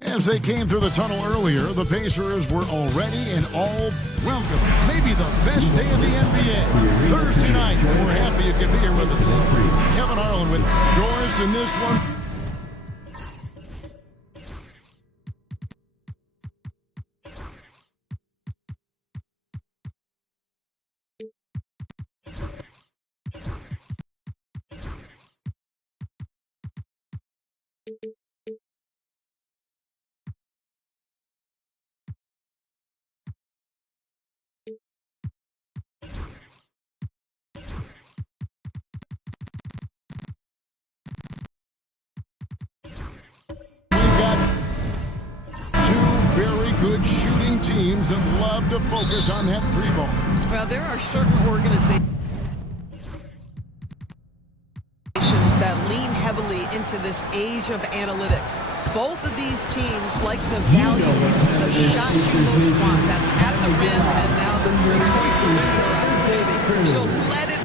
As they came through the tunnel earlier, the Pacers were already and all welcome. Maybe the best day of the NBA. Thursday night. We're happy you could be here with us. Kevin Harlan with Doris in this one. Very good shooting teams that love to focus on that three ball. Well, there are certain organizations that lean heavily into this age of analytics. Both of these teams like to value the shots you most want. That's at the rim and now the three-point opportunity. So let it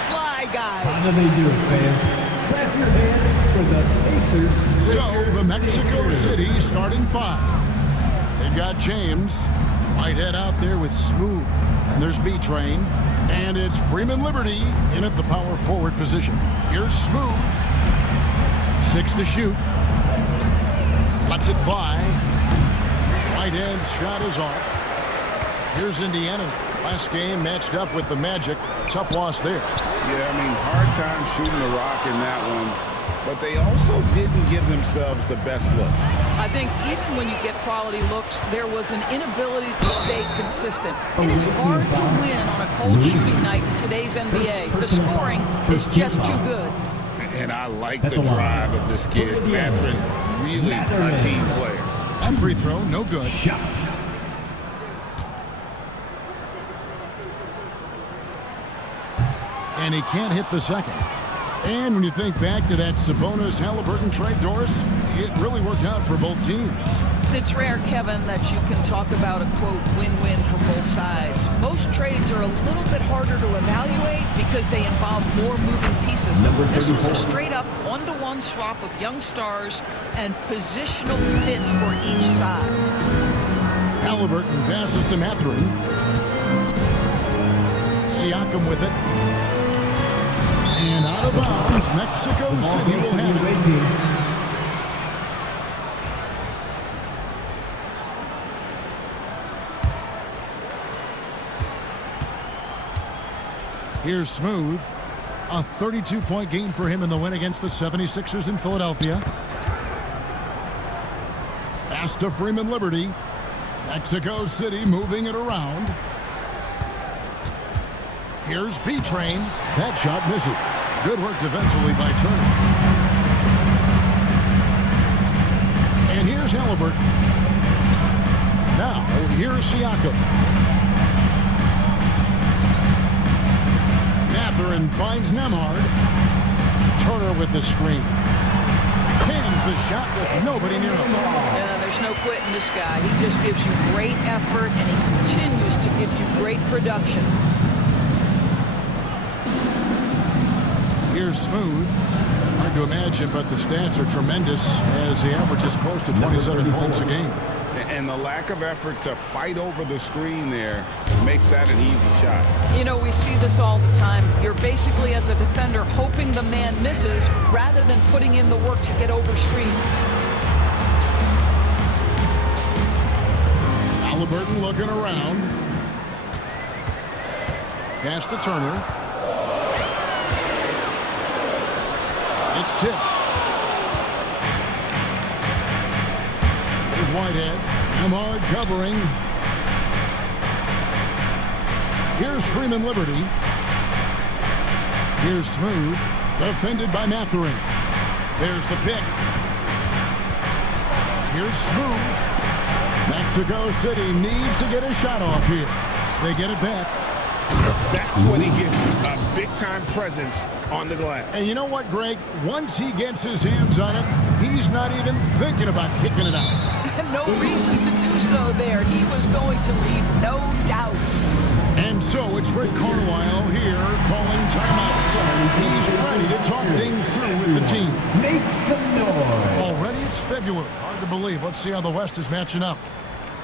fly, guys. How do they do it, fans? Clap your hands for the Pacers. So, the Mexico City starting five. They've got James, Whitehead out there with Smooth. And there's B-Train. And it's Freeman Liberty in at the power forward position. Here's Smooth. 6 to shoot. Lets it fly. Whitehead's shot is off. Here's Indiana. Last game matched up with the Magic. Tough loss there. Yeah, I mean, hard time shooting the rock in that one. But they also didn't give themselves the best looks. I think even when you get quality looks, there was an inability to stay consistent. It is hard to win on a cold shooting night in today's NBA. The scoring is just too good. And I like the drive of this kid, Mathurin. Really a team player. That free throw, no good. And he can't hit the second. And when you think back to that Sabonis-Halliburton trade, Doris, it really worked out for both teams. It's rare, Kevin, that you can talk about a, quote, win-win for both sides. Most trades are a little bit harder to evaluate because they involve more moving pieces. This was a straight-up one-to-one swap of young stars and positional fits for each side. Halliburton passes to Mathurin. Siakam with it. And out of bounds, Mexico City will have it. Here's Smooth. A 32-point game for him in the win against the 76ers in Philadelphia. Pass to Freeman Liberty. Mexico City moving it around. Here's B-Train. That shot misses. Good work defensively by Turner. And here's Halliburton. Now, here's Siakam. Mathurin finds Nemhard. Turner with the screen. Pins the shot with nobody near him. Yeah, there's no quitting this guy. He just gives you great effort, and he continues to give you great production. Here's Smooth. Hard to imagine, but the stats are tremendous as he averages close to 27 points a game. And the lack of effort to fight over the screen there makes that an easy shot. You know, we see this all the time. You're basically, as a defender, hoping the man misses rather than putting in the work to get over screens. Halliburton looking around. Pass to Turner. It's tipped. Here's Whitehead. Nemhard covering. Here's Freeman Liberty. Here's Smooth. Defended by Mathurin. There's the pick. Here's Smooth. Mexico City needs to get a shot off here. They get it back. That's when he gets a big-time presence on the glass. And you know what, Greg? Once he gets his hands on it, he's not even thinking about kicking it out. No reason to do so there. He was going to leave, no doubt. And so it's Rick Carlisle here calling timeout. He's talk things through with the team. Make some noise. Already it's February. Hard to believe. Let's see how the West is matching up.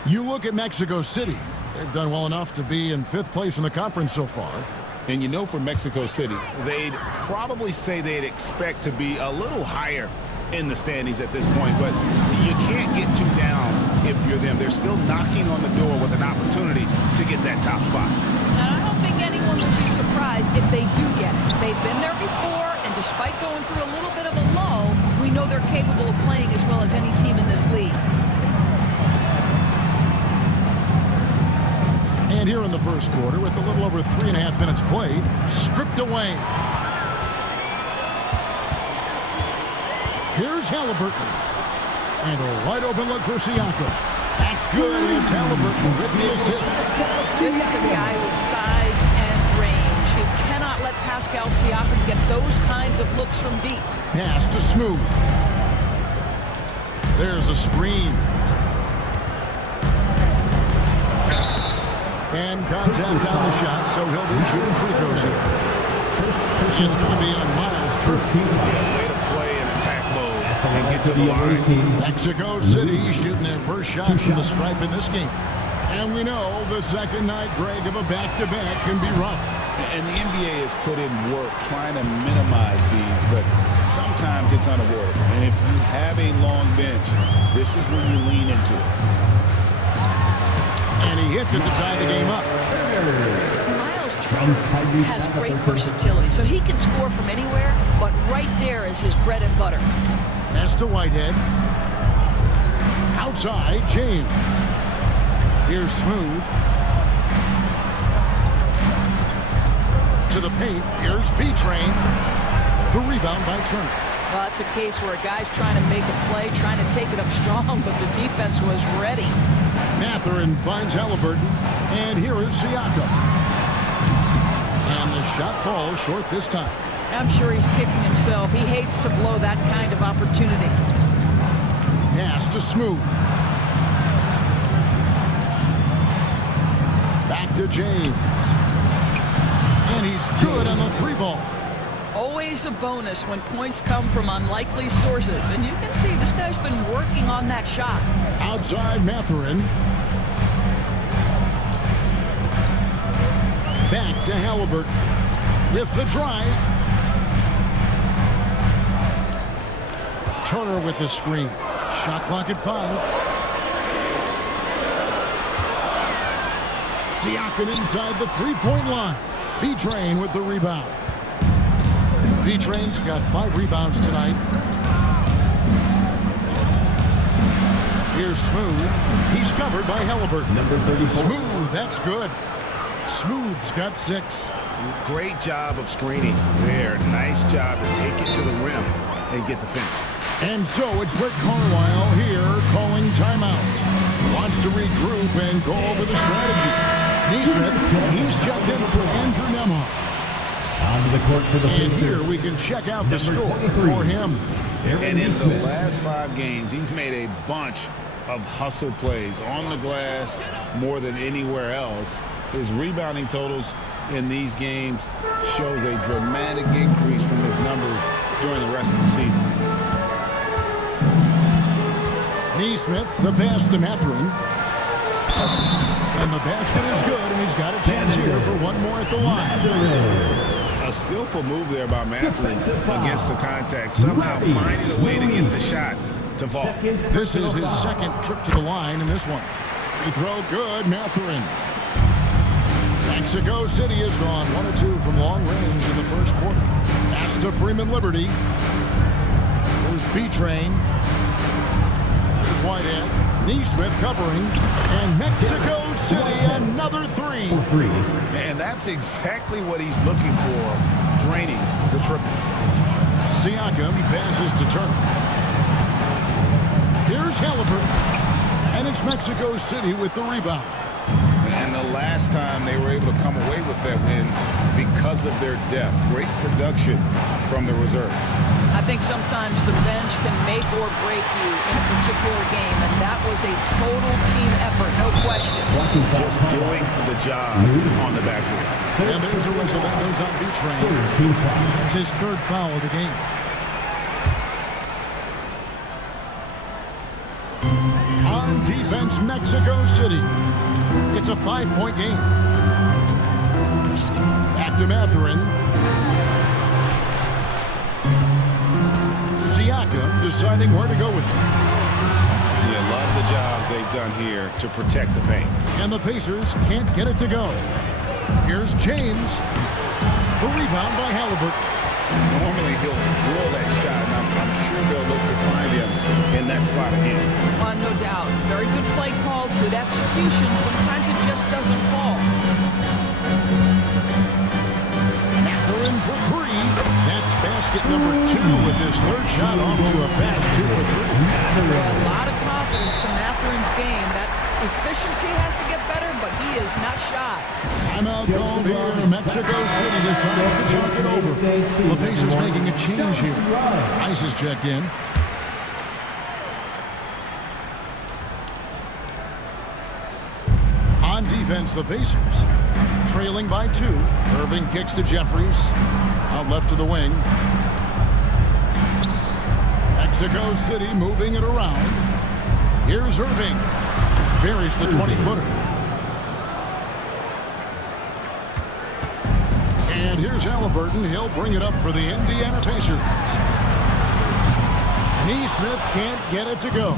You look at Mexico City. They've done well enough to be in 5th place in the conference so far. And you know, for Mexico City, they'd probably say they'd expect to be a little higher in the standings at this point, but you can't get too down if you're them. They're still knocking on the door with an opportunity to get that top spot. And I don't think anyone will be surprised if they do get it. They've been there before, and despite going through a little bit of a lull, we know they're capable of playing as well as any team in this league. And here in the first quarter, with a little over 3.5 minutes played, stripped away. Here's Halliburton. And a wide open look for Siakam. That's good. It's Halliburton with the assist. This is a guy with size and range. You cannot let Pascal Siakam get those kinds of looks from deep. Pass to Smooth. There's a screen. And contact on the shot, so he'll be shooting free throws here. It's going to be on Miles Turner. Way to play in attack mode and get to the line. Mexico City shooting their first shots from the stripe in this game. And we know the second night, Greg, of a back-to-back can be rough. And the NBA has put in work trying to minimize these, but sometimes it's unavoidable. And if you have a long bench, this is when you lean into it. And he hits it to tie the game up. Miles Turner has great versatility, so he can score from anywhere, but right there is his bread and butter. Pass to Whitehead. Outside, James. Here's Smooth. To the paint. Here's B-Train. The rebound by Turner. Well, it's a case where a guy's trying to make a play, trying to take it up strong, but the defense was ready. Mathurin finds Halliburton, and here is Siakam. And the shot falls short this time. I'm sure he's kicking himself. He hates to blow that kind of opportunity. Pass to Smooth. Back to James. And he's good on the 3-ball. Always a bonus when points come from unlikely sources. And you can see this guy's been working on that shot. Outside Mathurin. Back to Halliburton with the drive. Turner with the screen. Shot clock at 5. Siakam inside the 3-point line. B-Train with the rebound. B-Train's got 5 rebounds tonight. Here's Smooth. He's covered by Halliburton. Number 34. Smooth, that's good. Smooth's got 6. Great job of screening there. Nice job to take it to the rim and get the finish. And so it's Rick Carlisle here calling timeout. Wants to regroup and go over the strategy. Neesmith, he's checked in for Andrew Nembhard. Onto the court for the And Pacers. here we can check out the Number story 23. for him. And in the last 5 games, he's made a bunch of hustle plays on the glass more than anywhere else. His rebounding totals in these games shows a dramatic increase from his numbers during the rest of the season. Neesmith, the pass to Mathurin. And the basket is good, and he's got a chance here for one more at the line. A skillful move there by Mathurin against the contact, somehow finding a way to get the shot to fall. This is his second trip to the line in this one. He throw good, Mathurin. Mexico City has gone 1 or 2 from long range in the first quarter. Pass to Freeman Liberty. There's B-Train. There's Whitehead. Neesmith covering. And Mexico City, another 3. For 3. And that's exactly what he's looking for, draining the triple. Siakam passes to Turner. Here's Halliburton. And it's Mexico City with the rebound. And the last time they were able to come away with that win because because of their depth. Great production from the reserves. I think sometimes the bench can make or break you in a particular game, and that was a total team effort, no question. Just doing the job on the back end. And there's a whistle that goes on B-Train. That's his third foul of the game. On defense, Mexico City. It's a 5-point game. Back to Mathurin. Siakam deciding where to go with it. You love the job they've done here to protect the paint. And the Pacers can't get it to go. Here's James. The rebound by Halliburton. Normally he'll drill that shot, and I'm sure they'll look to find him in that spot again. No doubt. Very good play call, good execution. Sometimes it just doesn't fall. Mathurin for three. That's basket number 2 with his third shot off to a fast 2 for 3. A lot of confidence to Mathurin's game. That efficiency has to get better, but he is not shy. Timeout called here. Mexico City decides to talk it over. The Pacers making a change here. Ice is checked in. On defense, the Pacers trailing by 2. Irving kicks to Jeffries. Out left to the wing. Mexico City moving it around. Here's Irving. Buries the 20-footer. And here's Halliburton. He'll bring it up for the Indiana Pacers. Neesmith can't get it to go.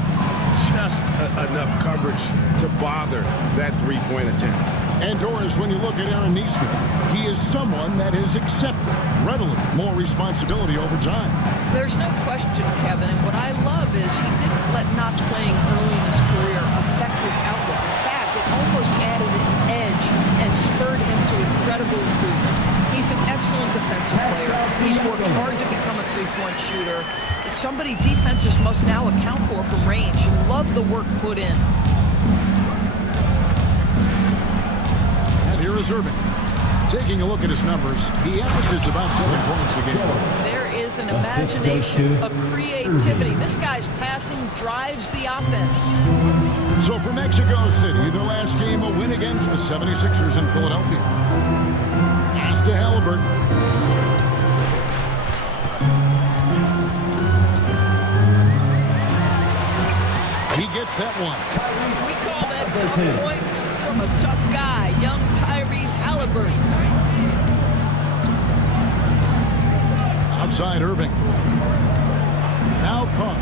Just enough coverage to bother that three-point attempt. And Doris, when you look at Aaron Neesmith, he is someone that has accepted readily more responsibility over time. There's no question, Kevin, and what I love is he didn't let not playing early in his career affect his outlook. In fact, it almost added an edge and spurred him to incredible improvement. He's an excellent defensive player. He's worked hard to become a three-point shooter. It's somebody defenses must now account for from range. Love the work put in. And here is Irving. Taking a look at his numbers, he averages about 7 points a game. There is an imagination, a creativity. This guy's passing drives the offense. So for Mexico City, their last game, a win against the 76ers in Philadelphia. Pass to Halliburton. He gets that one. We call that tough points from a tough guy, young Tyrese Halliburton. Outside Irving. Now Carr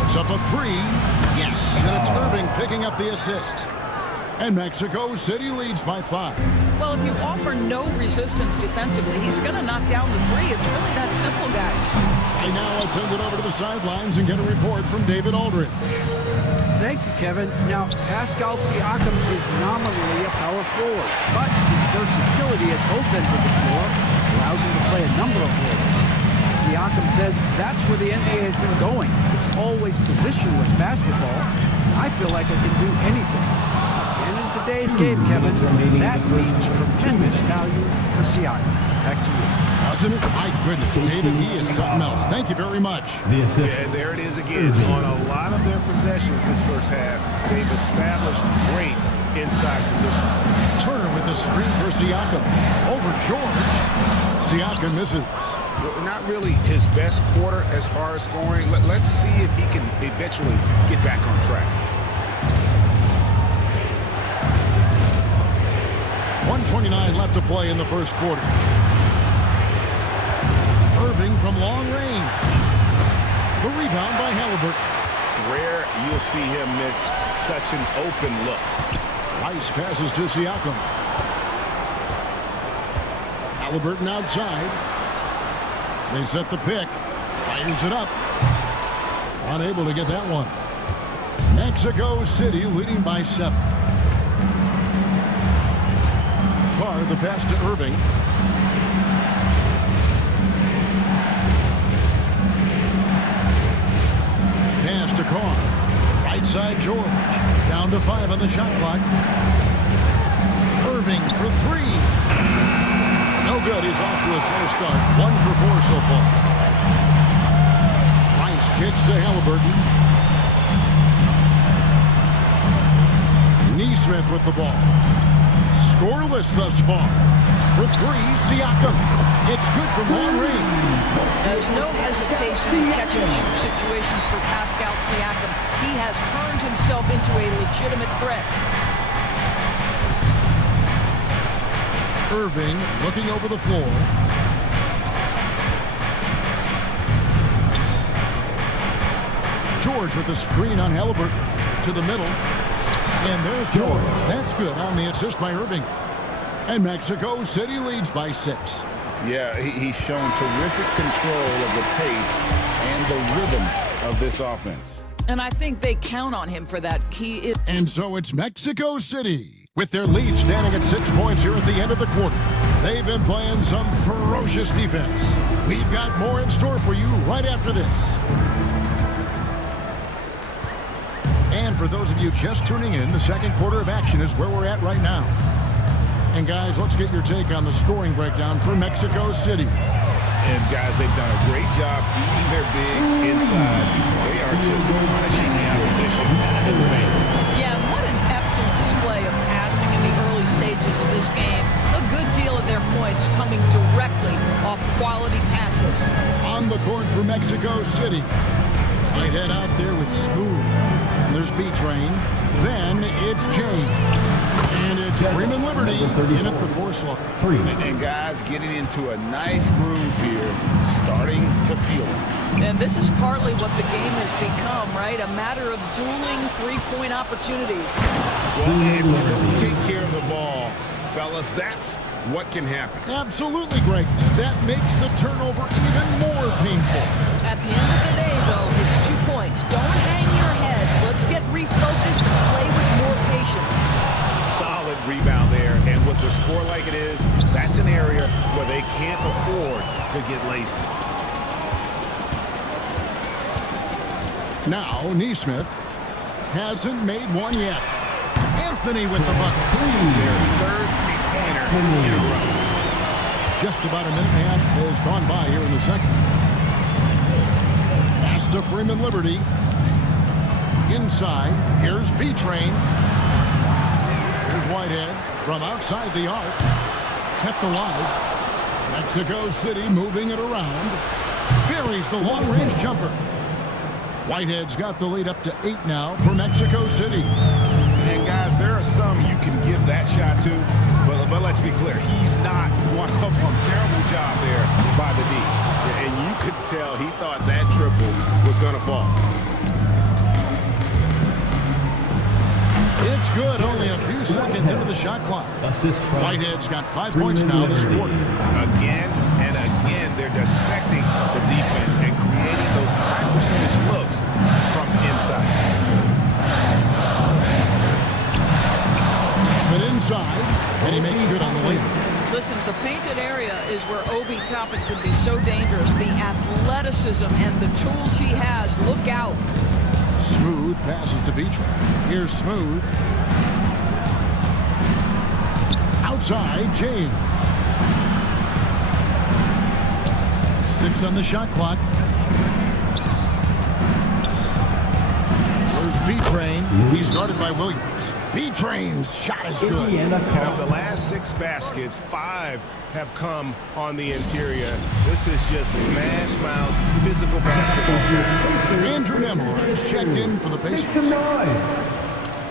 puts up a 3. Yes, and it's Irving picking up the assist. And Mexico City leads by 5. Well, if you offer no resistance defensively, he's going to knock down the 3. It's really that simple, guys. And now let's send it over to the sidelines and get a report from David Aldridge. Thank you, Kevin. Now, Pascal Siakam is nominally a power forward, but his versatility at both ends of the floor allows him to play a number of roles. Siakam says that's where the NBA has been going. It's always positionless basketball. I feel like I can do anything. And in today's game, Kevin, that means tremendous value for Siakam. Back to you. Doesn't it? My goodness, David, he is something else. Thank you very much. Yeah, there it is again. On a lot of their possessions this first half, they've established great inside position. Turner with the screen for Siakam. Over George. Siakam misses. Not really his best quarter as far as scoring. Let's see if he can eventually get back on track. 1:29 left to play in the first quarter. Irving from long range. The rebound by Halliburton. Rare you'll see him miss such an open look. Rice passes to Siakam. Halliburton outside. They set the pick. Fires it up. Unable to get that one. Mexico City leading by 7. Carr, the pass to Irving. Pass to Carr. Right side George. Down to 5 on the shot clock. Irving for 3. No good. He's off to a slow start. 1 for 4 so far. Nice kicks to Halliburton. Neesmith with the ball. Scoreless thus far. For 3, Siakam. It's good from long range. There's no hesitation in catch-and-shoot situations for Pascal Siakam. He has turned himself into a legitimate threat. Irving looking over the floor. George with the screen on Halliburton. To the middle. And there's George. That's good on the assist by Irving. And Mexico City leads by 6. Yeah, he's shown terrific control of the pace and the rhythm of this offense. And I think they count on him for that. Key. And so it's Mexico City with their lead standing at 6 points here at the end of the quarter. They've been playing some ferocious defense. We've got more in store for you right after this. And for those of you just tuning in, the second quarter of action is where we're at right now. And guys, let's get your take on the scoring breakdown for Mexico City. And guys, they've done a great job feeding their bigs inside. They are just punishing the opposition in the paint. Yeah, what an excellent display of passing in the early stages of this game. A good deal of their points coming directly off quality passes. On the court for Mexico City. Might head out there with Smooth. And there's B-Train. Then it's James. And it's Freeman Liberty in at the 4 slot. And guys getting into a nice groove here, starting to feel it. And this is partly what the game has become, right? A matter of dueling three-point opportunities. Well, if you take care of the ball, fellas, that's what can happen. Absolutely, Greg. That makes the turnover even more painful. At the end of the day, though, it's 2 points. Don't hang your heads. Let's get refocused and play with more patience. Solid rebound there, and with the score like it is, that's an area where they can't afford to get lazy. Now, Neesmith hasn't made one yet. Anthony with the bucket. Their third three-pointer in a row. Just about a minute and a half has gone by here in the second. Pass to Freeman Liberty. Inside, here's B-Train. Here's Whitehead from outside the arc. Kept alive. Mexico City moving it around. Buries the long-range jumper. Whitehead's got the lead up to 8 now for Mexico City. And guys, there are some you can give that shot to, but let's be clear, he's not one of them. Terrible job there by the D. And you could tell he thought that triple was going to fall. It's good, only a few seconds into the shot clock. Whitehead's got 5 points now this quarter. Again and again, they're dissecting the defense and creating those high percentage looks from inside. But inside, and he makes good on the layup. Listen, the painted area is where Obi Toppin can be so dangerous. The athleticism and the tools he has. Look out. Smooth passes to B-Train. Here's Smooth. Outside, James. 6 on the shot clock. There's B-Train. He's guarded by Williams. B-Train's shot is good. And of the last 6 baskets, 5 have come on the interior. This is just smash mouth physical basketball. Andrew Nembhard checked in for the Pacers.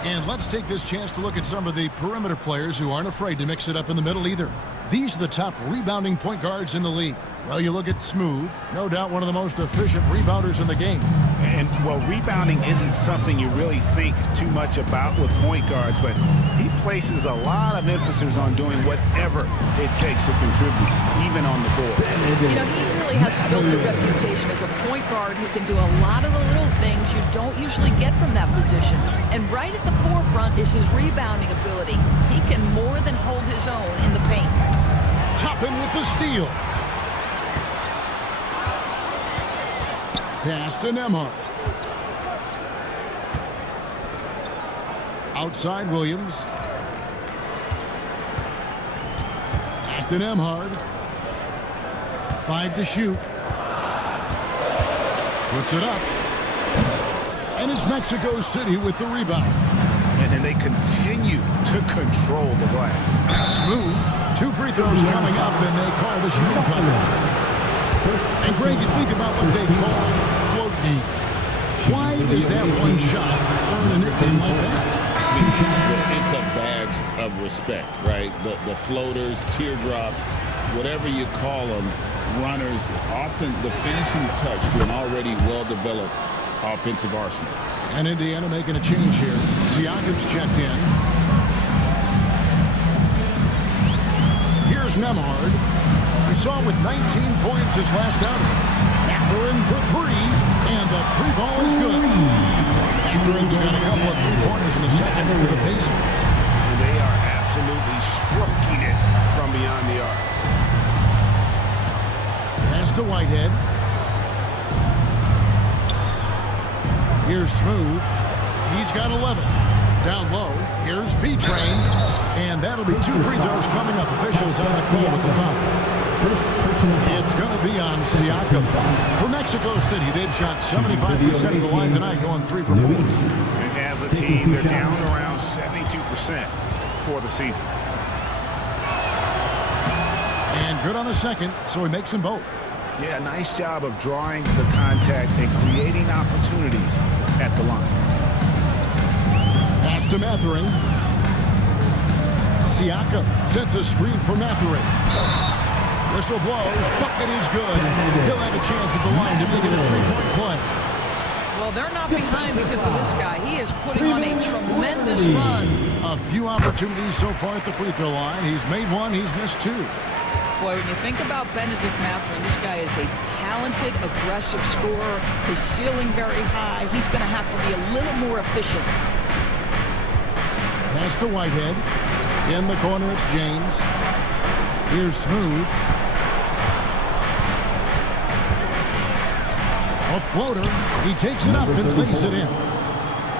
And let's take this chance to look at some of the perimeter players who aren't afraid to mix it up in the middle either. These are the top rebounding point guards in the league. Well, you look at Smooth, no doubt one of the most efficient rebounders in the game. And, well, rebounding isn't something you really think too much about with point guards, but he places a lot of emphasis on doing whatever it takes to contribute, even on the board. You know, he really has built a reputation as a point guard who can do a lot of the little things you don't usually get from that position. And right at the forefront is his rebounding ability. He can more than hold his own in the paint. Toppin with the steal. Pass to Nembhard. Outside Williams. Back to Nembhard. 5 to shoot. Puts it up. And it's Mexico City with the rebound. And then they continue to control the glass. Smooth. 2 free throws coming up, and they call the shooting foul. And Greg, you think about what they call float game. Why does that one shot earn a nickname like that? It's a badge of respect, right? The floaters, teardrops, whatever you call them, runners, often the finishing touch to an already well-developed offensive arsenal. And Indiana making a change here. Siakam's checked in. Here's Nemhard. We saw him with 19 points his last outing. Mathurin for 3, and the 3 ball is good. Mathurin's got a couple of 3-pointers in the second for the Pacers. And they are absolutely stroking it from beyond the arc. Pass to Whitehead. Here's Smooth. He's got 11. Down low. Here's B-Train. And that'll be 2 free throws coming up. Officials on the call with the foul. It's going to be on Siakam. For Mexico City, they've shot 75% of the line tonight, going 3 for 4. And as a team, they're down around 72% for the season. And good on the second, so he makes them both. Yeah, nice job of drawing the contact and creating opportunities at the line. Pass to Mathurin. Siakam sets a screen for Mathurin. Whistle blows. Bucket is good. He'll have a chance at the line to make it a 3-point play. Well, they're not behind because of this guy. He is putting on a tremendous run. A few opportunities so far at the free throw line. He's made 1. He's missed 2. Boy, when you think about Benedict Mathurin, this guy is a talented, aggressive scorer. His ceiling very high. He's going to have to be a little more efficient. Pass to Whitehead. In the corner, it's James. Here's Smooth. A floater. He takes it up and lays it in.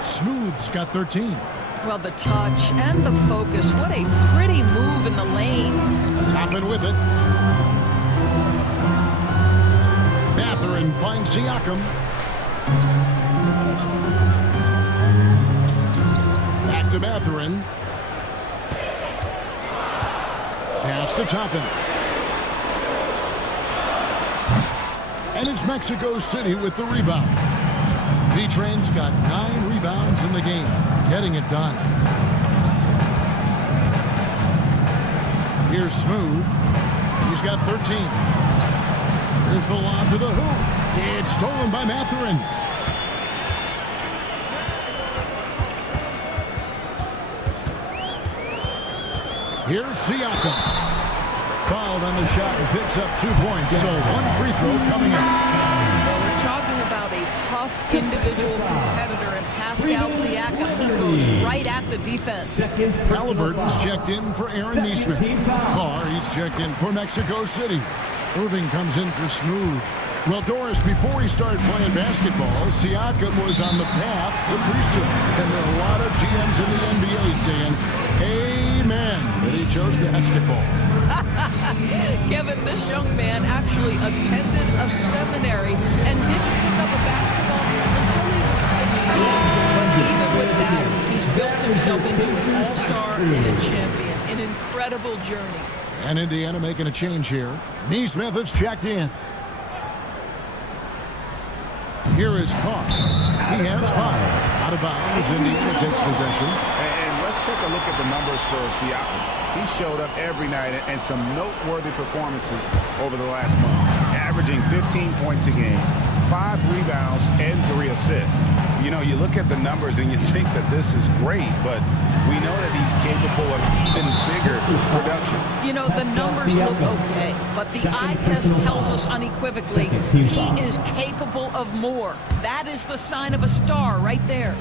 Smooth's got 13. Well, the touch and the focus. What a pretty move in the lane. Toppin with it. Mathurin finds Siakam. Back to Mathurin. Pass to Toppin. And it's Mexico City with the rebound. V-Train's got 9 rebounds in the game, getting it done. Here's Smooth. He's got 13. Here's the lob to the hoop. It's stolen by Mathurin. Here's Siakam. Fouled on the shot and picks up 2 points. So 1 free throw coming up. Well, we're talking about a tough individual competitor in Pascal Siakam. He goes right at the defense. Halliburton's checked in for Aaron Neesmith. Carr, he's checked in for Mexico City. Irving comes in for Smooth. Well, Doris, before he started playing basketball, Siakam was on the path to priesthood. And there are a lot of GMs in the NBA saying, amen, that he chose basketball. Kevin, this young man actually attended a seminary and didn't pick up a basketball until he was 16. Even with that, he's built himself into an all-star and a champion. An incredible journey. And Indiana making a change here. Neesmith has checked in. Here is Carr. He has 5. Out of bounds. Indiana takes possession. And let's take a look at the numbers for Siakam. He showed up every night and some noteworthy performances over the last month, averaging 15 points a game, 5 rebounds, and 3 assists. You know, you look at the numbers and you think that this is great, but we know that he's capable of even bigger production. You know, the numbers look okay, but the eye test tells us unequivocally he is capable of more. That is the sign of a star right there.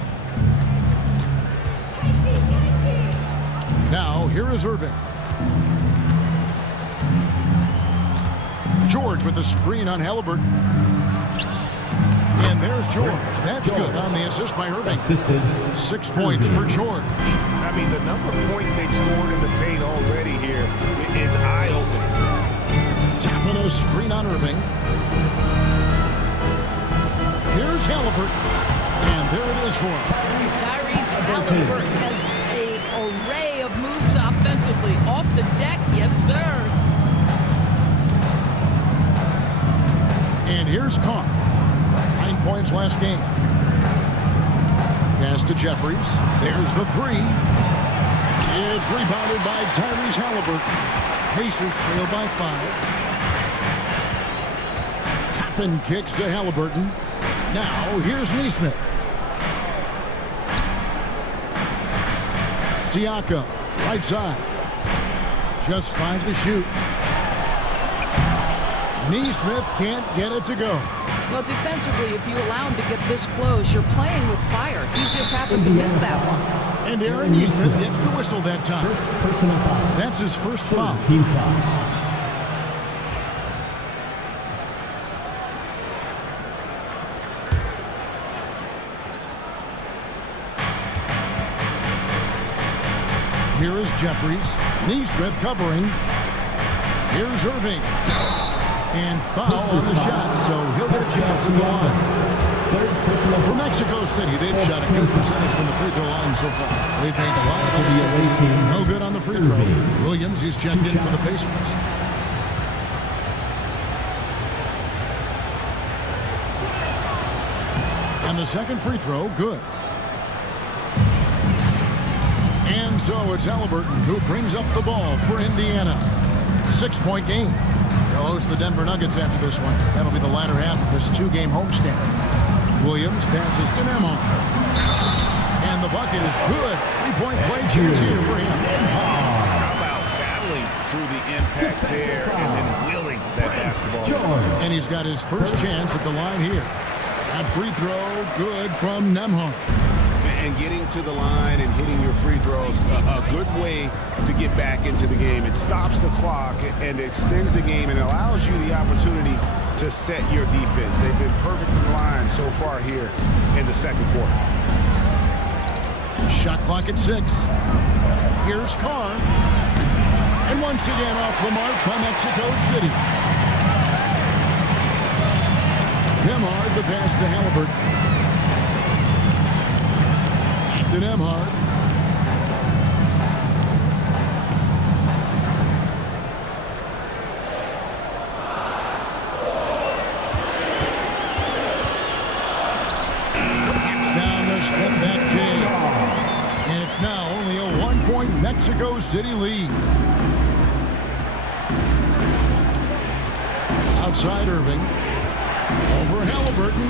Now, here is Irving. George with the screen on Halliburton. And there's George. That's good on the assist by Irving. 6 points for George. I mean, the number of points they've scored in the paint already here is eye-opening. Tapping a the screen on Irving. Here's Halliburton. And there it is for him. Tyrese Halliburton has an array of moves offensively. Off the deck, yes, sir. And here's Carr. 9 points last game. Pass to Jeffries. There's the three. It's rebounded by Tyrese Halliburton. Pacers trail by 5. Toppin kicks to Halliburton. Now, here's Neesmith. Siakam, right side. Just 5 to shoot. Neesmith can't get it to go. Well, defensively, if you allow him to get this close, you're playing with fire. He just happened to miss that one. And Aaron Neesmith gets the whistle that time. First personal foul. That's his first foul. Team foul. Here is Jeffries. Neesmith covering. Here's Irving. And foul on the shot, so he'll get a chance at the line. For Mexico City, they've shot a good percentage from the free throw line so far. They've made 5 out of 6. No good on the free throw. Williams, he's checked in for the Pacers. And the second free throw, good. And so it's Halliburton who brings up the ball for Indiana. 6-point game. They'll host the Denver Nuggets after this one. That'll be the latter half of this 2-game homestand. Williams passes to Nembhard. And the bucket is good. 3-point play chance here for him. How about battling through the impact there and then willing that basketball? And he's got his first chance at the line here. That free throw, good from Nembhard. And getting to the line and hitting your free throws, a good way to get back into the game. It stops the clock and extends the game and allows you the opportunity to set your defense. They've been perfect in the line so far here in the second quarter. Shot clock at 6. Here's Carr. And once again off the mark by Mexico City. Nembhard, the pass to Halliburton. To Nembhard. It's down to step that J. And it's now only a 1-point Mexico City lead. Outside Irving. Over Halliburton.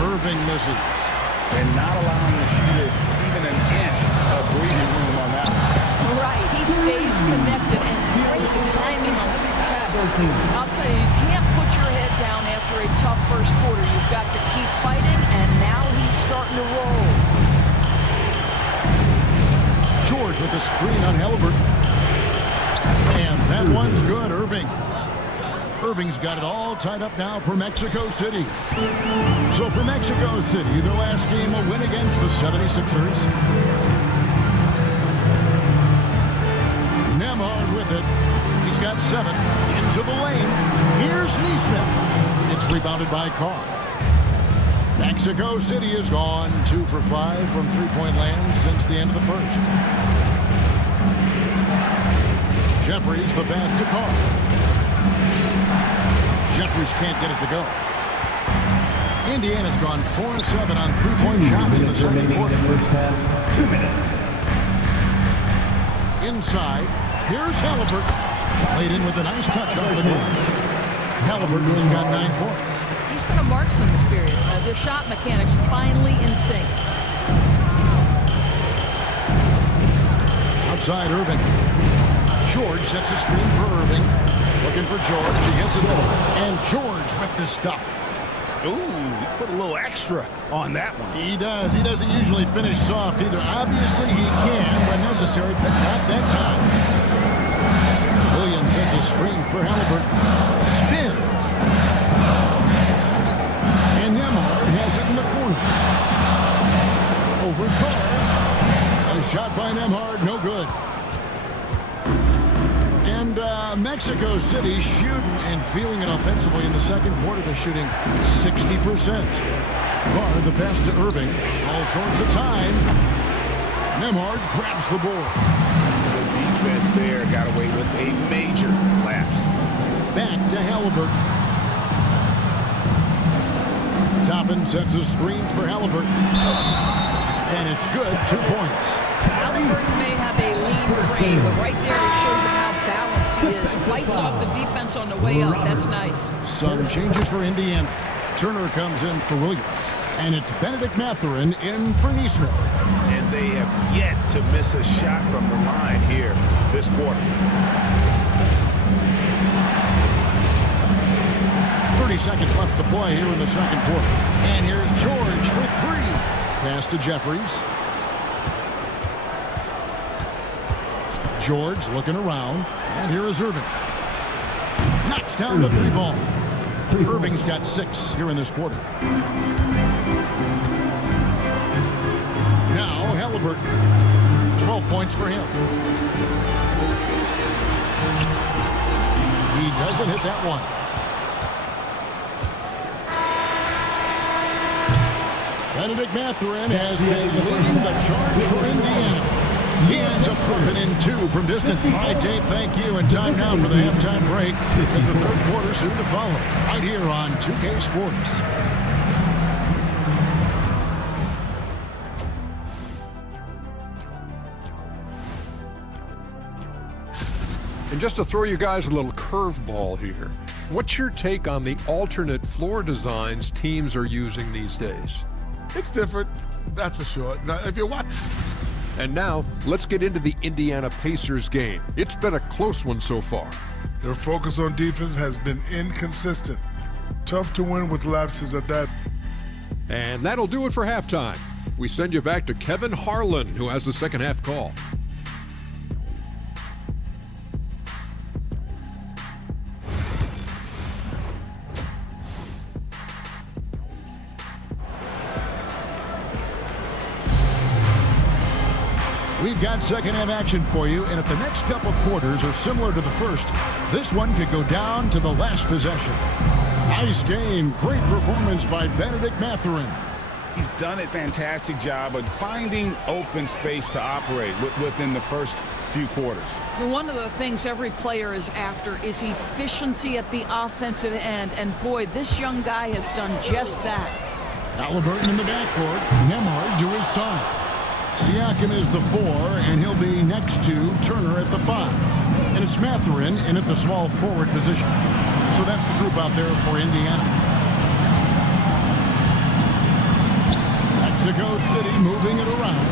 Irving misses. And not allowing the shooter even an inch of breathing room on that one. Right, he stays connected and great timing on the test. I'll tell you, you can't put your head down after a tough first quarter. You've got to keep fighting, and now he's starting to roll. George with the screen on Halliburton. And that one's good, Irving. Irving's got it all tied up now for Mexico City. So for Mexico City, their last game a win against the 76ers. Nembhard with it. He's got 7 into the lane. Here's Neesmith. It's rebounded by Carr. Mexico City has gone 2 for 5 from three-point land since the end of the first. Jeffries the pass to Carr. Jeffries can't get it to go. Indiana's gone 4-7 on three-point shots in the second quarter. First half, 2 minutes. Inside, here's Halliburton. Played in with a nice touch off the glass. Halliburton's got 9 points. He's been a marksman this period. Their shot mechanics finally in sync. Outside Irving. George sets a screen for Irving. Looking for George. He gets it there. And George with the stuff. Ooh, he put a little extra on that one. He does. He doesn't usually finish soft either. Obviously, he can when necessary, but not that time. Williams sets a screen for Halliburton. Spins. And Nembhard has it in the corner. Over Carr. A shot by Nembhard, no good. And Mexico City shooting and feeling it offensively in the second quarter. They're shooting 60%. Barr the pass to Irving. All sorts of time. Nembhard grabs the board. The defense there got away with a major lapse. Back to Halliburton. Toppin sets a screen for Halliburton. And it's good. 2 points. Halliburton may have a lean frame, but right there it shows you how balanced he is. Lights off the defense on the way up. That's nice. Some changes for Indiana. Turner comes in for Williams. And it's Benedict Mathurin in for Neesmith. And they have yet to miss a shot from the line here this quarter. 30 seconds left to play here in the second quarter. And here's George for 3. Pass to Jeffries. George looking around. And here is Irving. Knocks down the 3 ball. Irving's got 6 here in this quarter. Now Halliburton. 12 points for him. He doesn't hit that one. Benedict Mathurin has been leading the charge for Indiana. He ends up dropping in 2 from distance. All right, Dave, thank you. And time now for the halftime break. And the third quarter soon to follow. Right here on 2K Sports. And just to throw you guys a little curveball here, what's your take on the alternate floor designs teams are using these days? It's different, that's for sure. Now, if you're watching. And now, let's get into the Indiana Pacers game. It's been a close one so far. Their focus on defense has been inconsistent. Tough to win with lapses at that. And that'll do it for halftime. We send you back to Kevin Harlan, who has the second half call. We've got second half action for you, and if the next couple quarters are similar to the first, this one could go down to the last possession. Nice game. Great performance by Benedict Mathurin. He's done a fantastic job of finding open space to operate within the first few quarters. One of the things every player is after is efficiency at the offensive end, and boy, this young guy has done just that. Halliburton in the backcourt. Nembhard to his side. Siakam is the 4, and he'll be next to Turner at the 5. And it's Mathurin in at the small forward position. So that's the group out there for Indiana. Mexico City moving it around.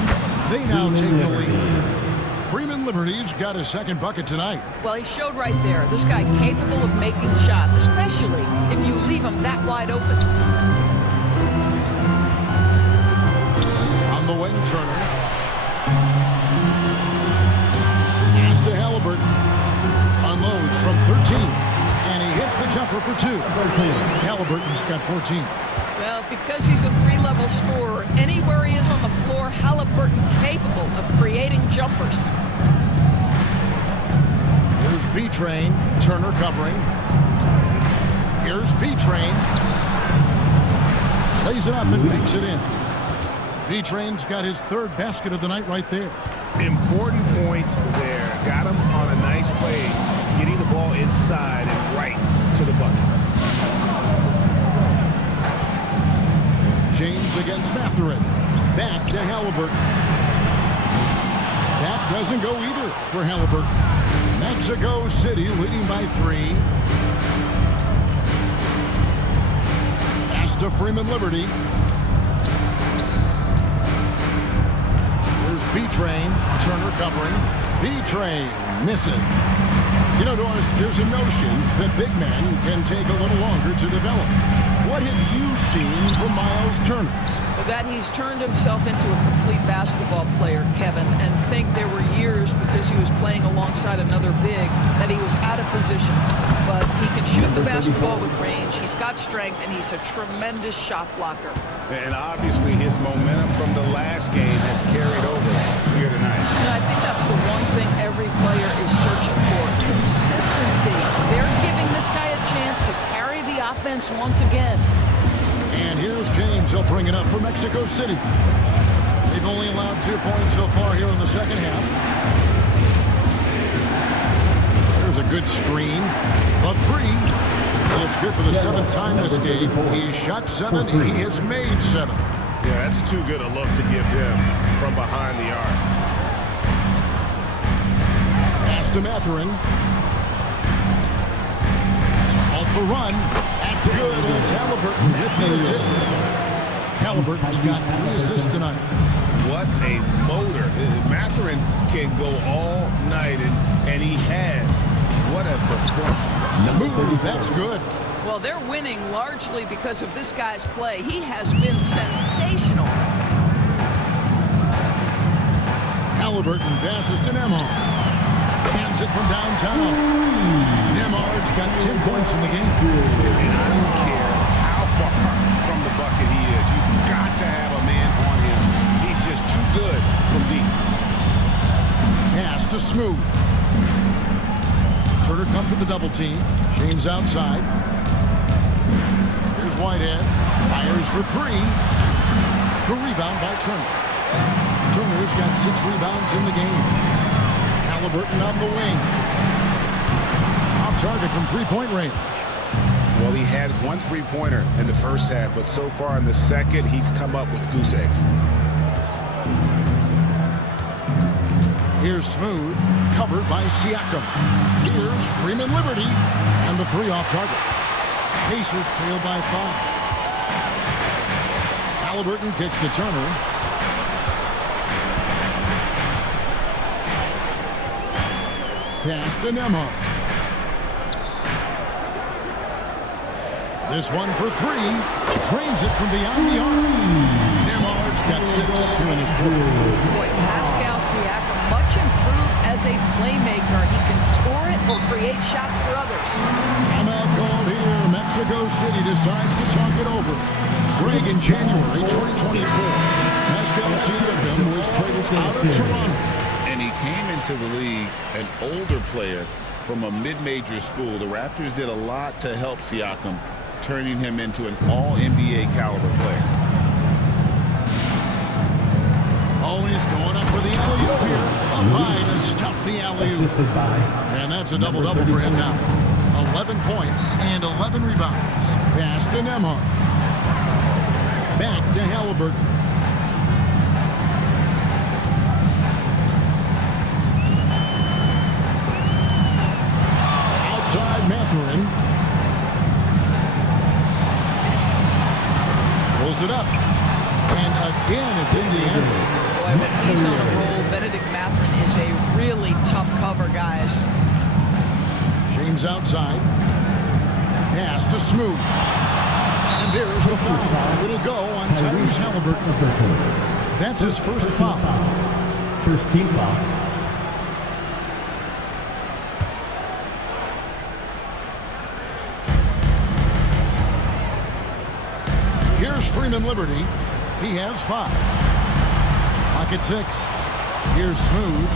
They now take the lead. Freeman Liberty's got his second bucket tonight. Well, he showed right there. This guy capable of making shots, especially if you leave him that wide open. On the wing, Turner. Pass to Halliburton. Unloads from 13. And he hits the jumper for 2. Halliburton's got 14. Well, because he's a 3-level scorer, anywhere he is on the floor, Halliburton capable of creating jumpers. Here's B-Train. Turner covering. Here's B-Train. Plays it up and makes it in. B-Train's got his 3rd basket of the night right there. Important points there. Got him on a nice play, getting the ball inside and right to the bucket. James against Mathurin. Back to Halliburton. That doesn't go either for Halliburton. Mexico City leading by 3. Pass to Freeman Liberty. Here's B-Train. Turner covering. B-Train missing. You know, Doris, there's a notion that big men can take a little longer to develop. What have you seen from Miles Turner? That he's turned himself into a complete basketball player, Kevin, and think there were years because he was playing alongside another big that he was out of position. But he can shoot the basketball with range, he's got strength, and he's a tremendous shot blocker. And obviously his momentum from the last game has carried over here tonight. And I think that's the one thing every player is searching for, consistency. They're giving this guy a chance defense once again. And here's James. He'll bring it up for Mexico City. They've only allowed 2 points so far here in the second half. There's a good screen. A three. And it's good for the 7th time this game. He's shot 7. He has made 7. Yeah, that's too good a look to give him from behind the arc. Pass to Matherin. To halt the run. That's good. And it's Halliburton with the assist. Halliburton's got 3 assists tonight. What a motor. Matherin can go all night, and he has. What a performance. Smooth. That's good. Well, they're winning largely because of this guy's play. He has been sensational. Halliburton passes to Nembhard. Hands it from downtown. Nembhard's got 10 points in the game. And I don't care how far from the bucket he is. You've got to have a man on him. He's just too good from deep. Pass to Smooth. Turner comes with the double team. James outside. Here's Whitehead. Fires for 3. The rebound by Turner. Turner's got 6 rebounds in the game. Halliburton on the wing. Off target from 3-point range. Well, he had 1 3-pointer in the first half, but so far in the second, he's come up with goose eggs. Here's Smooth, covered by Siakam. Here's Freeman Liberty, and the 3 off target. Pacers trail by 5. Halliburton kicks to Turner. Pass to Nembhard. This one for 3. Drains it from beyond the arc. Nembhard's got 6 here in this quarter. Boy, Pascal Siakam, much improved as a playmaker. He can score it or create shots for others. Timeout called here. Mexico City decides to talk it over. Greg, in January 2024, Pascal Siakam was traded out of Toronto. And he came into the league an older player from a mid-major school. The Raptors did a lot to help Siakam, turning him into an all-NBA caliber player. Always going up for the alley-oop here. Up high to stuff the alley-oop. And that's a double-double for him now. 11 points and 11 rebounds. Pass to Nembhard. Back to Halliburton. Outside Matherin. Pulls it up. And again, it's Indiana. Boy, when he's on a roll, Benedict Matherin is a really tough cover, guys. James outside. Pass to Smooth. And there's the foul. It'll go on Tyrese Halliburton. That's his first foul. First team foul. Here's Freeman Liberty. He has 5. Pocket 6. Here's Smooth.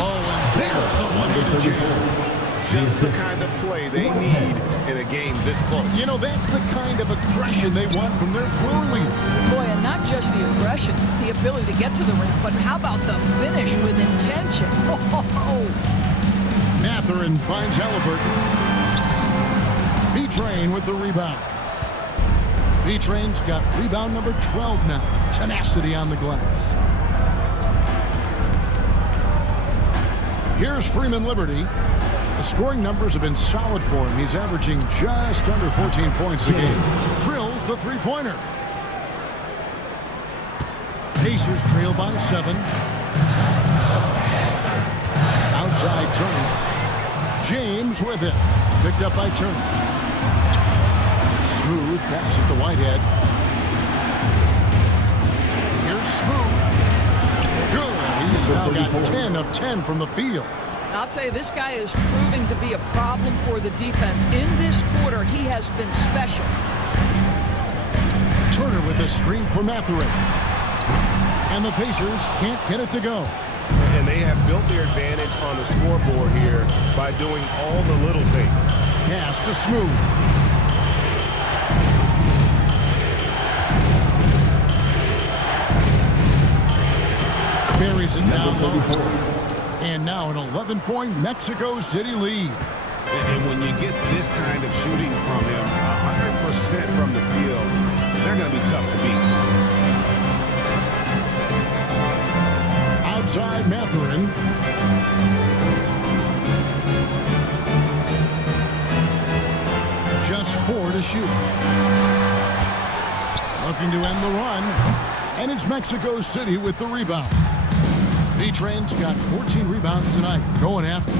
Oh, and there's the one-handed jam. Just the kind of play they need in a game this close. You know, that's the kind of aggression they want from their floor leader. Boy, and not just the aggression, the ability to get to the rim, but how about the finish with intention? Oh. Matherin finds Halliburton. B-Train with the rebound. B-Train's got rebound number 12 now. Tenacity on the glass. Here's Freeman Liberty. The scoring numbers have been solid for him. He's averaging just under 14 points a game. Drills the three-pointer. Pacers trail by 7. Outside Turner. James with it. Picked up by Turner. Smooth passes to Whitehead. Here's Smooth. Good. He's now got 10 of 10 from the field. I'll tell you, this guy is proving to be a problem for the defense. In this quarter, he has been special. Turner with a screen for Matherin. And the Pacers can't get it to go. And they have built their advantage on the scoreboard here by doing all the little things. Pass to Smooth. Buries it down low. And now an 11-point Mexico City lead. And when you get this kind of shooting from him, 100% from the field, they're going to be tough to beat. Outside Mathurin. Just 4 to shoot. Looking to end the run. And it's Mexico City with the rebound. B-Train's got 14 rebounds tonight. Going after.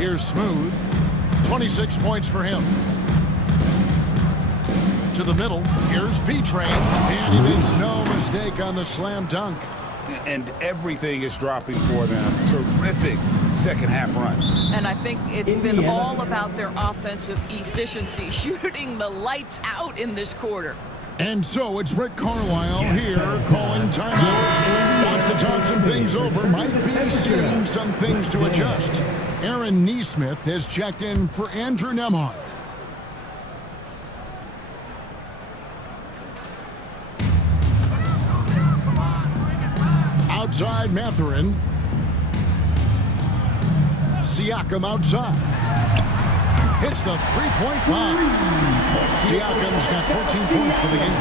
Here's Smooth. 26 points for him. To the middle. Here's B-Train. And he makes no mistake on the slam dunk. And everything is dropping for them. Terrific second half run. And I think it's been all about their offensive efficiency, shooting the lights out in this quarter. And so it's Rick Carlisle here calling timeout. Wants to talk some things over. Might be seeing some things to adjust. Aaron Neesmith has checked in for Andrew Nembhard. Outside Mathurin. Siakam outside. Hits the three-point line. Siakam's got 14 points for the game.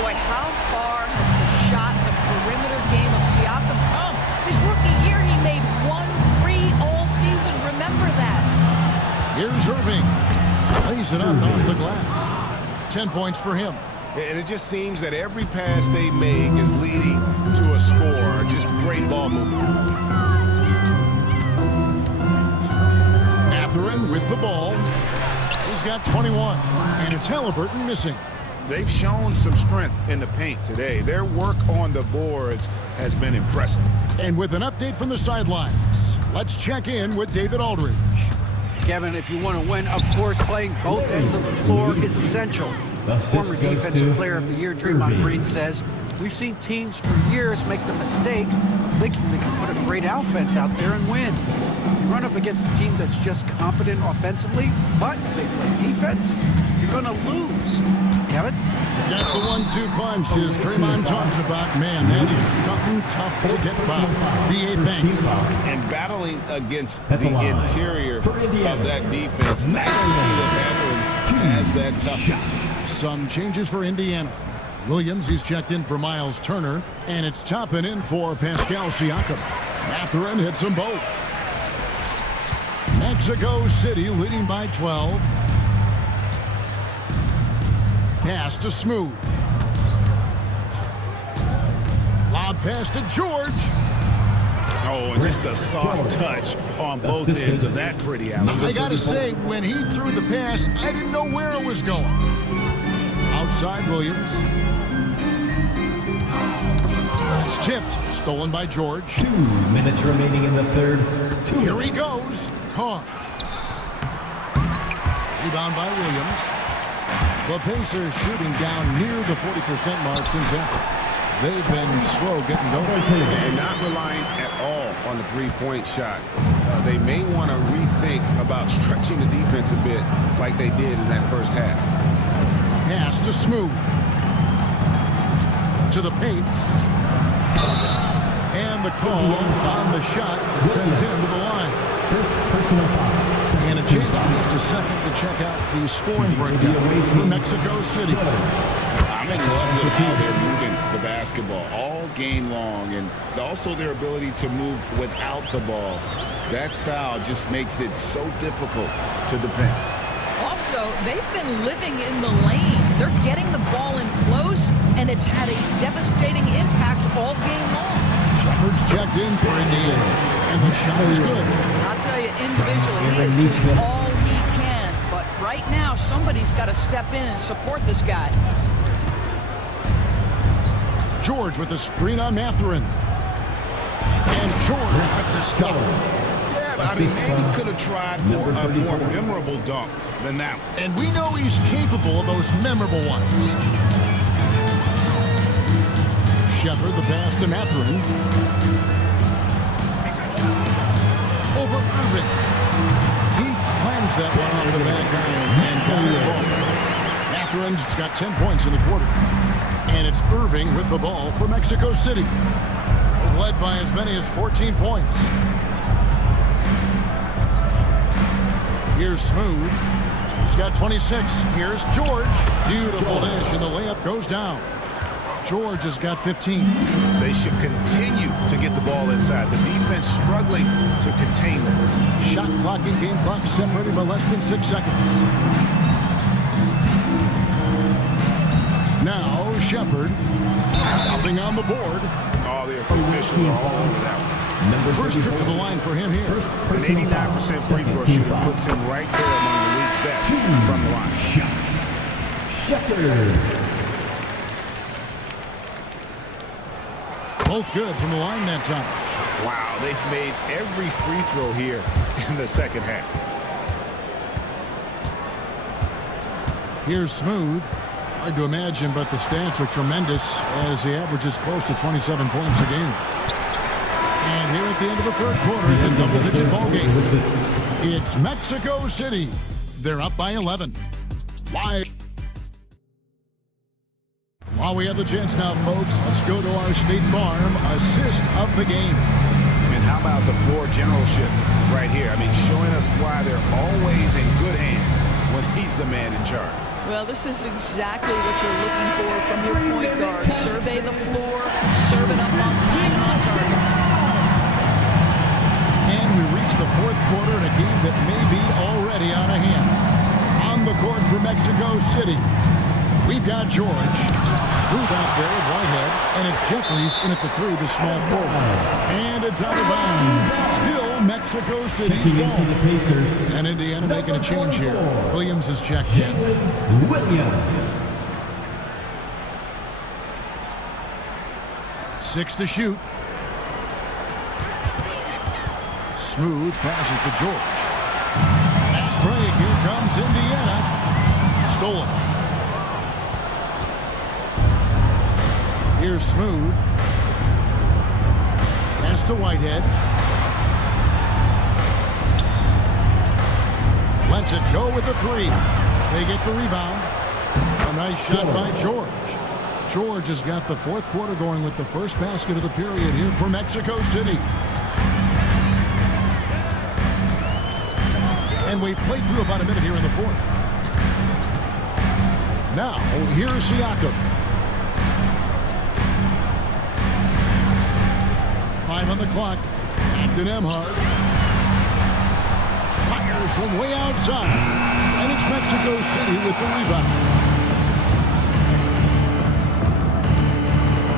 Boy, how far has the shot, the perimeter game of Siakam come? His rookie year, he made 1 3 all season. Remember that. Here's Irving. Lays it up off the glass. 10 points for him. And it just seems that every pass they make is leading to a score. Just great ball movement. Mathurin with the ball. He's got 21. And it's Halliburton missing. They've shown some strength in the paint today. Their work on the boards has been impressive. And with an update from the sidelines, let's check in with David Aldridge. Kevin, if you want to win, of course, playing both ends of the floor is essential. Former Defensive Player of the Year Draymond Green says, we've seen teams for years make the mistake of thinking they can put a great offense out there and win. You run up against a team that's just competent offensively, but they play defense, you're going to lose. Kevin? Got the 1-2 punch, as Draymond talks about. Man, that is something tough to get by. B.A. thanks. And battling against the interior of that defense, nice to see that Mathurin has that toughness. Some changes for Indiana. Williams, he's checked in for Miles Turner, and it's Toppin in for Pascal Siakam. Mathurin hits them both. Mexico City leading by 12. Pass to Smooth. Lob pass to George. Oh, and just a soft touch on both ends of that pretty alley. I gotta say, when he threw the pass, I didn't know where it was going. Outside Williams. It's tipped. Stolen by George. 2 minutes remaining in the third. Here he goes. Caught. Rebound by Williams. The Pacers shooting down near the 40% mark since effort. They've been slow getting going. And not relying at all on the three-point shot. They may want to rethink about stretching the defense a bit like they did in that first half. Pass to Smooth. To the paint. And the call on the shot that sends him to the line. First personal foul. And a chance for just a second to check out the scoring breakdown for Mexico City. I'm in love with how they're moving the basketball all game long, and also their ability to move without the ball. That style just makes it so difficult to defend. Also, they've been living in the lane. They're getting the ball in close, and it's had a devastating impact all game long. Shepard's checked in for Indiana, and the shot is good. I'll tell you, individually, he is doing all he can. But right now, somebody's got to step in and support this guy. George with the screen on Mathurin. And George with the stuff. Yeah, I mean, maybe could have tried for a more memorable dunk than that one. And we know he's capable of those memorable ones. Shepard, the pass to Mathurin. Over Irving. He climbs that one off the back iron and got it forward. Mathurin's got 10 points in the quarter. And it's Irving with the ball for Mexico City. They've led by as many as 14 points. Here's Smooth. He's got 26. Here's George. Beautiful dish, and the layup goes down. George has got 15. They should continue to get the ball inside. The defense struggling to contain them. Shot clock and game clock separated by less than 6 seconds. Now Shepard. Nothing on the board. All the officials are all over that one. First trip to the line for him here. An 89% free throw shooter puts him right there among the league's best from the line. Shepard. Both good from the line that time. Wow, they've made every free throw here in the second half. Here's Smooth. Hard to imagine, but the stats are tremendous as he averages close to 27 points a game. And here at the end of the third quarter, it's a double-digit ball game. It's Mexico City. They're up by 11. Live. While we have the chance now, folks, let's go to our State Farm assist of the game. And how about the floor generalship right here? I mean, showing us why they're always in good hands when he's the man in charge. Well, this is exactly what you're looking for from your point guard. Survey the floor, serve it up on time and on target. And we reach the fourth quarter in a game that may be already out of hand. On the court for Mexico City, we've got George. Smooth out there with Whitehead. And it's Jeffries in at the three, the small forward. And it's out of bounds. Still Mexico City's ball. And Indiana making a change here. Williams is checked in. Williams. 6 to shoot. Smooth passes to George. Fast break. Here comes Indiana. Stolen. Here's Smooth. Pass to Whitehead. Lets it go with the three. They get the rebound. A nice shot by George. George has got the fourth quarter going with the first basket of the period here for Mexico City. And we've played through about a minute here in the fourth. Now, here's Siakam. 5 on the clock. Back to Nembhard. Fires from way outside. And it's Mexico City with the rebound.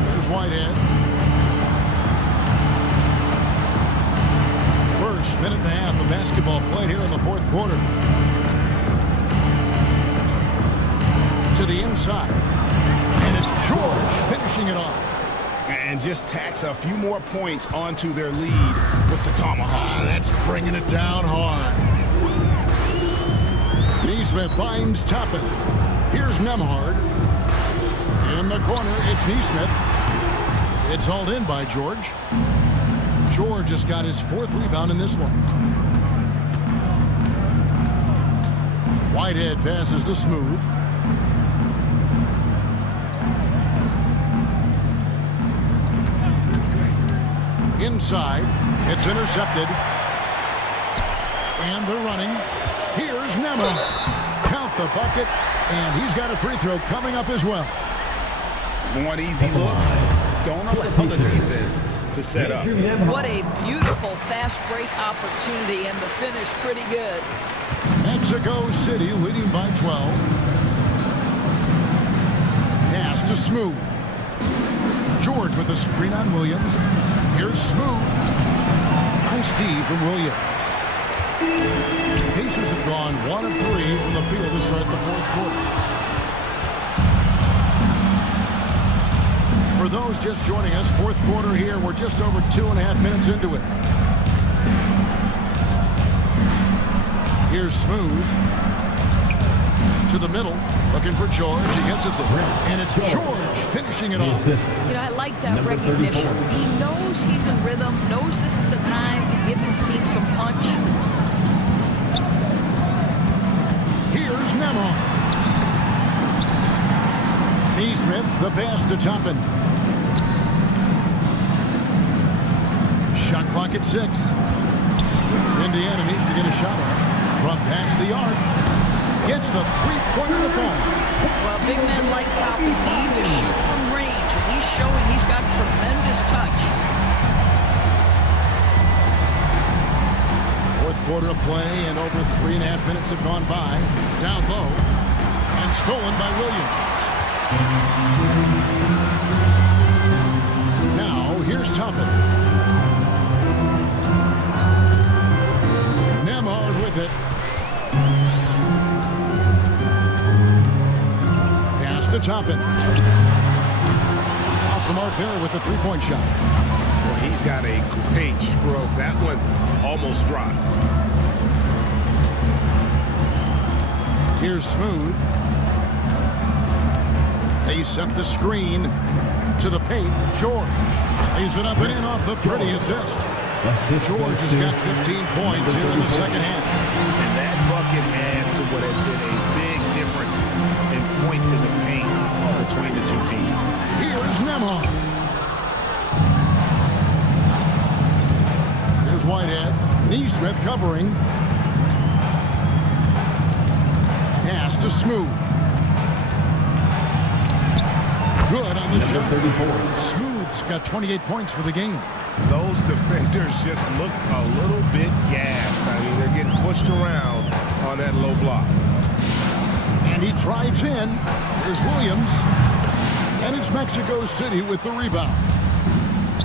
There's Whitehead. First minute and a half of basketball played here in the fourth quarter. To the inside. And it's George finishing it off. And just tacks a few more points onto their lead with the tomahawk. That's bringing it down hard. Neesmith finds Toppin. Here's Nembhard. In the corner, it's Neesmith. It's hauled in by George. George has got his fourth rebound in this one. Whitehead passes to Smooth. Inside, it's intercepted. And they're running. Here's Nembhard. Count the bucket, and he's got a free throw coming up as well. Want easy looks? Don't allow the defense to set up. What a beautiful fast break opportunity, and the finish pretty good. Mexico City leading by 12. Pass to Smooth. George with the screen on Williams. Here's Smooth. Nice D from Williams. Pacers have gone 1 of 3 from the field to start the fourth quarter. For those just joining us, fourth quarter here, we're just over 2.5 minutes into it. Here's Smooth. To the middle, looking for George. He gets it there. And it's George finishing it off. You know, I like that recognition. He knows he's in rhythm, knows this is the time to give his team some punch. Here's Nembhard. Neesmith, the pass to Toppin. Shot clock at 6. Indiana needs to get a shot off. From past the arc. Gets the three-pointer to fall. Well, big men like Toppin need to shoot from range, and he's showing he's got tremendous touch. Fourth quarter of play, and over 3.5 minutes have gone by. Down low, and stolen by Williams. Now, here's Toppin. Nemhard with it. Pass to Toppin. Off the mark there with the three-point shot. Well, he's got a great stroke. That one almost dropped. Here's Smooth. They set the screen to the paint. George lays it up and in off the pretty assist. George has got 15 points here in the second half. And that bucket adds to what has been a big difference in points in the paint between the two teams. Here's Nemhard. Here's Whitehead. Neesmith covering. Pass to Smooth. Good on the shot. 34. Smooth's got 28 points for the game. Those defenders just look a little bit gassed. I mean, they're getting pushed around on that low block. And he drives in. Here's Williams. And it's Mexico City with the rebound.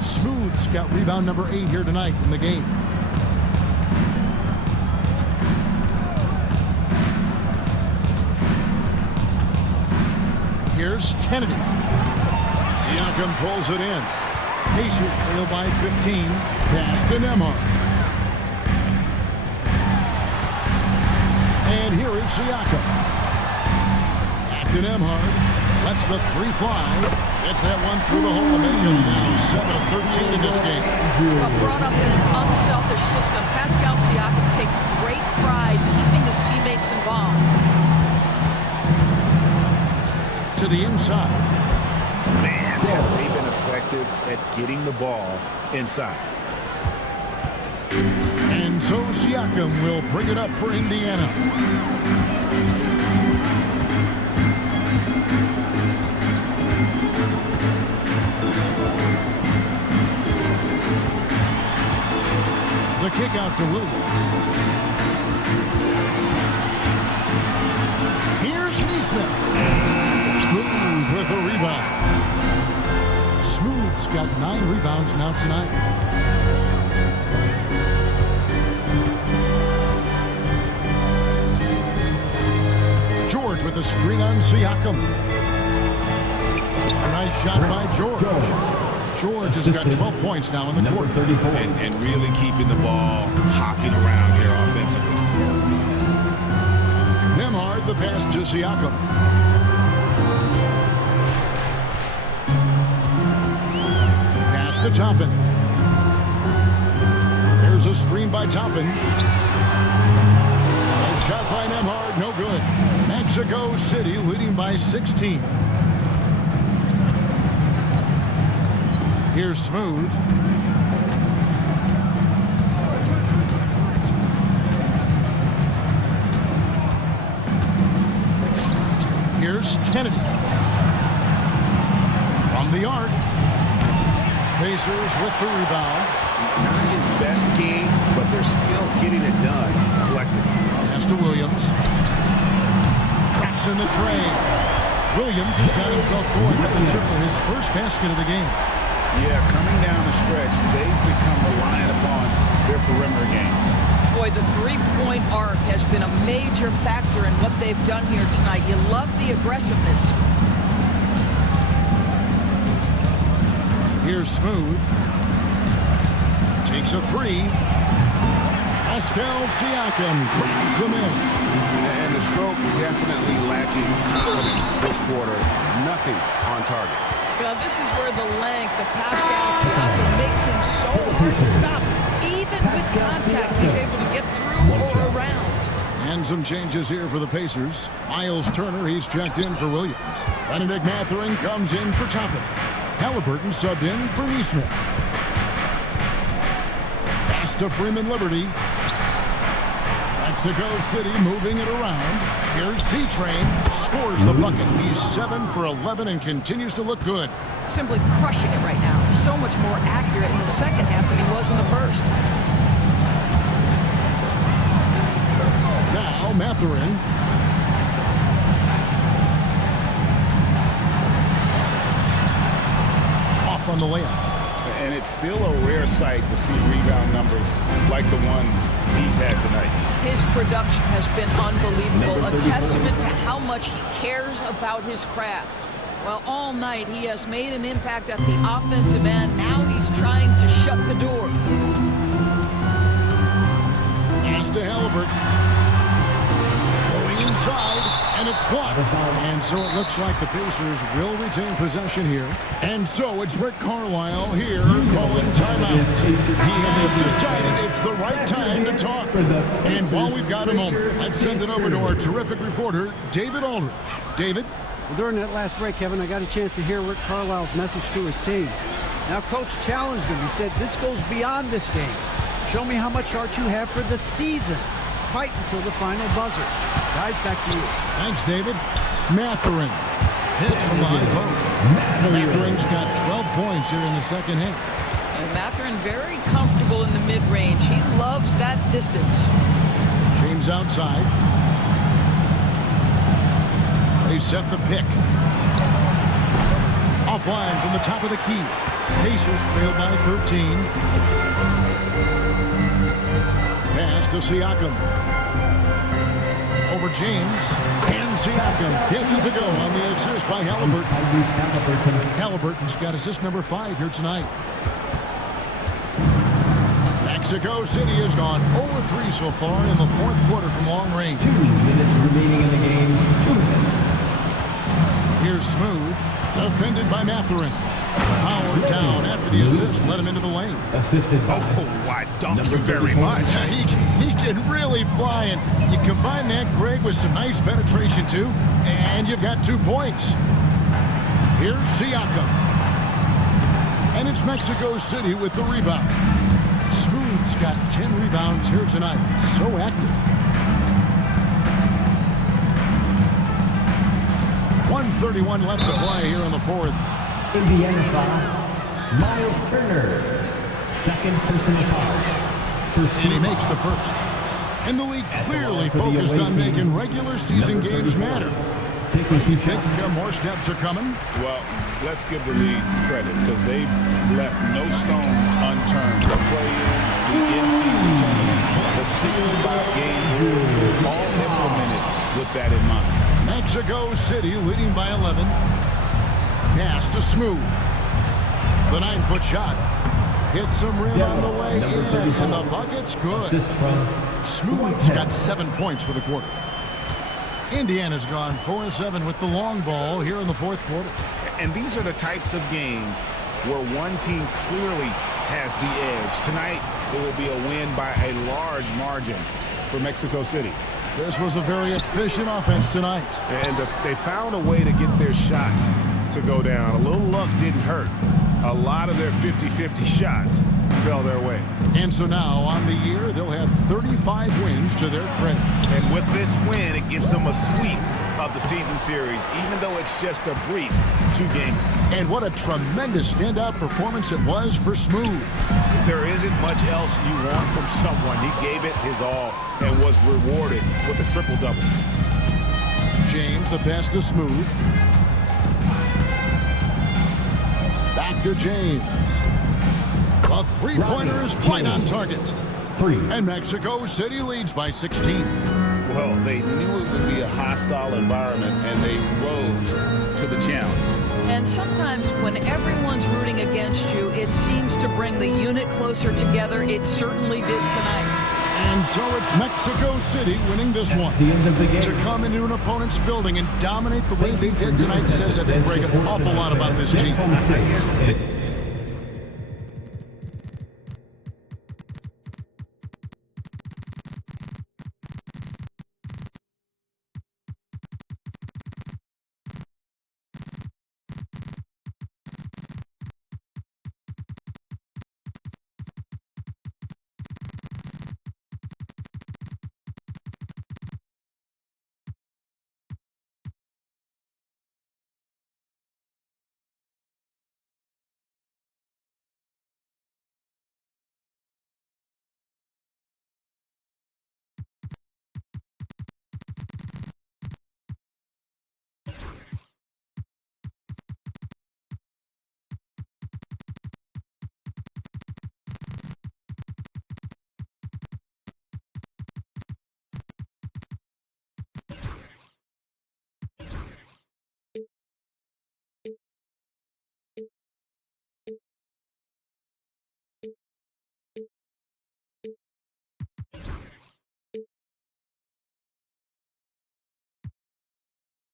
Smooth's got rebound number 8 here tonight in the game. Here's Kennedy. Siakam pulls it in. Pacers trail by 15. Pass to Nemhard. And here is Siakam. Back to Nemhard. Lets the three fly. Gets that one through the hole, making now 7 of 13 in this game. Well, brought up in an unselfish system, Pascal Siakam takes great pride keeping his teammates involved. To the inside. Man, have they been effective at getting the ball inside. And so Siakam will bring it up for Indiana. The kick out to Williams. Here's Neesmith. Smooth with a rebound. Smooth's got 9 rebounds now tonight. George with a screen on Siakam. A nice shot by George. George has got 12 points now in the quarter. And really keeping the ball hopping around here offensively. Nemhard, the pass to Siakam. Pass to Toppin. There's a screen by Toppin. A shot by Nemhard, no good. Mexico City leading by 16. Here's Smooth. Here's Kennedy. From the arc. Pacers with the rebound. Not his best game, but they're still getting it done collectively. Pass to Williams. Traps in the tray. Williams has got himself going with the triple, his first basket of the game. Yeah, coming down the stretch, they've become reliant upon their perimeter game. Boy, the three-point arc has been a major factor in what they've done here tonight. You love the aggressiveness. Here's Smooth. Takes a three. Pascal Siakam grabs the miss. And the stroke definitely lacking confidence this quarter. Nothing on target. Well, this is where the length of Pascal Siakam makes him so hard to stop. Even with contact, he's able to get through or around. And And some changes here for the Pacers. Miles Turner, he's checked in for Williams. Benedict Mathurin comes in for Toppin. Halliburton subbed in for Neesmith. Pass to Freeman Liberty. Mexico City moving it around. Here's P-Train. Scores the bucket. He's 7 for 11 and continues to look good. Simply crushing it right now. So much more accurate in the second half than he was in the first. Now Mathurin. Off on the layup. And it's still a rare sight to see rebound numbers like the ones he's had tonight. His production has been unbelievable, a testament to how much he cares about his craft. Well, all night he has made an impact at the offensive end. Now he's trying to shut the door. Pass to Halliburton. Going inside, and it's blocked. And so it looks like the Pacers will retain possession here. And so it's Rick Carlisle here calling timeout. He has decided it's the right time to talk. And while we've got a moment, let's send it over to our terrific reporter, David Aldridge. David? Well, during that last break, Kevin, I got a chance to hear Rick Carlisle's message to his team. Now, Coach challenged him. He said, this goes beyond this game. Show me how much heart you have for the season. Fight until the final buzzer. Guys, back to you. Thanks, David. Mathurin hits from the high post. Mathurin's got 12 points here in the second half. And Mathurin very comfortable in the mid-range. He loves that distance. James outside. They set the pick. Offline from the top of the key. Pacers trail by 13. Pass to Siakam. Over James. And Siakam gets it to go on the assist by Halliburton. Halliburton's got assist number 5 here tonight. Mexico City has gone 0-3 so far in the fourth quarter from long range. 2 minutes remaining in the game. 2 minutes. Here's Smooth. Defended by Mathurin. Howard down after the assist. Let him into the lane. Assisted by Why, thank you very much. He can really fly, and you combine that, Greg, with some nice penetration, too, and you've got 2 points. Here's Siakam. And it's Mexico City with the rebound. Smooth's got 10 rebounds here tonight. So active. 1:31 left to play here in the fourth. Indiana foul. Miles Turner. Second personal foul. And he makes the first. And the league clearly focused on making regular season games matter. Taking 2 You think shots. more steps are coming? Well, let's give the league credit because they've left no stone unturned. The play-in, the in-season tournament, the 65 games rule, all implemented with that in mind. Mexico City leading by 11. Pass to Smooth. The 9-foot shot. Hits some rim on the way in, and the bucket's good. Assist from Smooth's got 7 points for the quarter. Indiana's gone 4-7 with the long ball here in the fourth quarter. And these are the types of games where one team clearly has the edge. Tonight, it will be a win by a large margin for Mexico City. This was a very efficient offense tonight. And they found a way to get their shots to go down. A little luck didn't hurt. A lot of their 50-50 shots fell their way. And so now, on the year, they'll have 35 wins to their credit. And with this win, it gives them a sweep of the season series, even though it's just a brief 2-game. And what a tremendous standout performance it was for Smooth. There isn't much else you want from someone. He gave it his all and was rewarded with a triple-double. James, the pass to Smooth. Back to James. A three-pointer is right on target. 3. And Mexico City leads by 16. Well, they knew it would be a hostile environment, and they rose to the challenge. And sometimes when everyone's rooting against you, it seems to bring the unit closer together. It certainly did tonight. And so it's Mexico City winning this one. The end of the game. To come into an opponent's building and dominate the way they did tonight says, I think, Greg, an awful lot about this team. Mexico City.